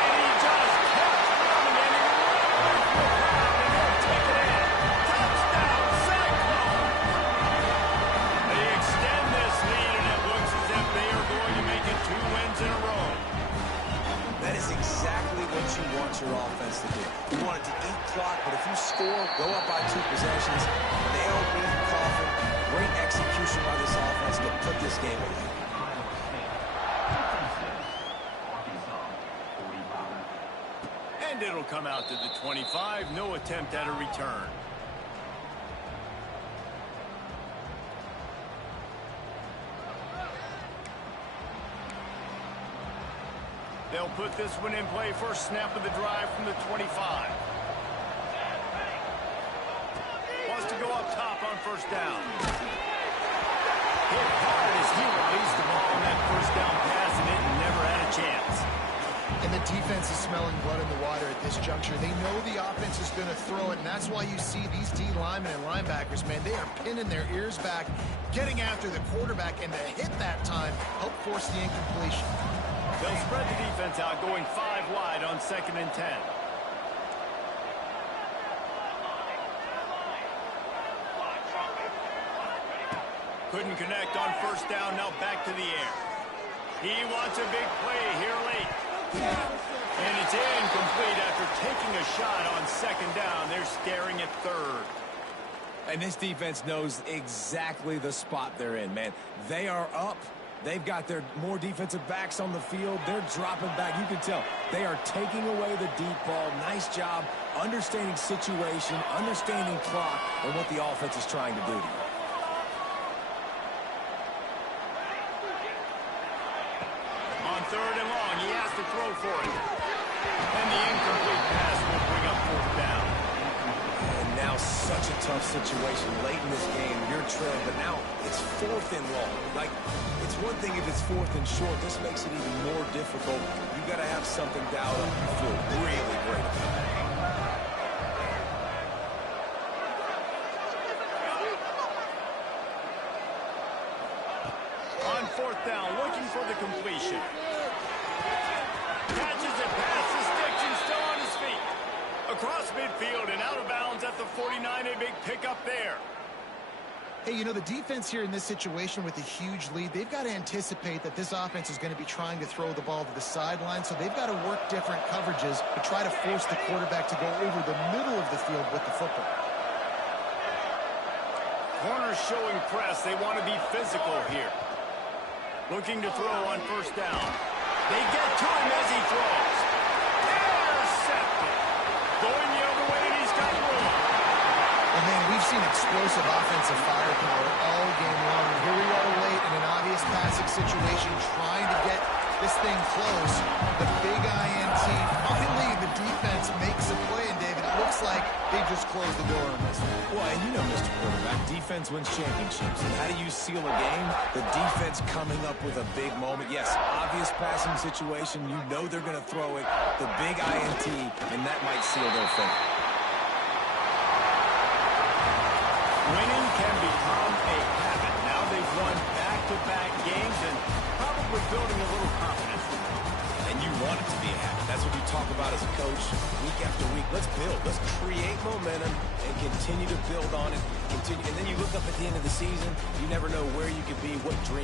And he just kept running, and he runs the crowd, and he'll take it in. Touchdown, Cyclone. They extend this lead, and it looks as if they are going to make it 2 wins in a row. That is exactly what you want your offense to do. You want it to eat clock, but if you score, go up by 2 possessions, nail beat coffin, great execution by this offense to put this game away. And it'll come out to the 25. No attempt at a return. They'll put this one in play. First snap of the drive from the 25. Wants to go up top on 1st down. Hit hard as he released the ball on that 1st down pass, and it never had a chance. And the defense is smelling blood in the water at this juncture. They know the offense is going to throw it, and that's why you see these D linemen and linebackers, man, they are pinning their ears back, getting after the quarterback, and the hit that time helped force the incompletion. They'll spread the defense out, going 5 wide on 2nd and 10. Couldn't connect on 1st down, now back to the air. He wants a big play here late. And it's incomplete after taking a shot on 2nd down. They're staring at 3rd. And this defense knows exactly the spot they're in, man. They are up. They've got their more defensive backs on the field. They're dropping back. You can tell they are taking away the deep ball. Nice job understanding situation, understanding clock, and what the offense is trying to do to you. On 3rd and long, he has to throw for it. And the incomplete pass will bring up 4th down. And now such a tough situation late in this game. You're trailing, but now it's 4th and long. Like, it's one thing if it's 4th and short. This makes it even more difficult. You got to have something dialed up. You feel really great about it. On 4th down, looking for the completion. Catches it past the sticks and still on his feet. Across midfield and out of bounds at the 49, a big pickup there. Hey, you know, the defense here in this situation with a huge lead, they've got to anticipate that this offense is going to be trying to throw the ball to the sideline, so they've got to work different coverages to try to force the quarterback to go over the middle of the field with the football. Corners showing press. They want to be physical here. Looking to throw on 1st down. They get to him as he throws. Intercepted. Going the other way, and he's got room. Well, man, we've seen explosive offensive firepower all game long. And here we are late in an obvious passing situation, trying to get this thing close. The big INT. Finally, the defense makes a play, and David, it looks like they just closed the door on this. Well, and you know, Mr. Quarterback, defense wins championships. And how do you seal a game? The defense coming up with a big moment. Yes, obvious passing situation. You know they're going to throw it. The big INT, and that might seal their fate. Winning can become a habit. Now they've won back-to-back games and probably building a little confidence. And you want it to be a habit. That's what you talk about as a coach week after week. Let's build. Let's create momentum and continue to build on it. Continue. And then you look up at the end of the season, you never know where you could be, what dream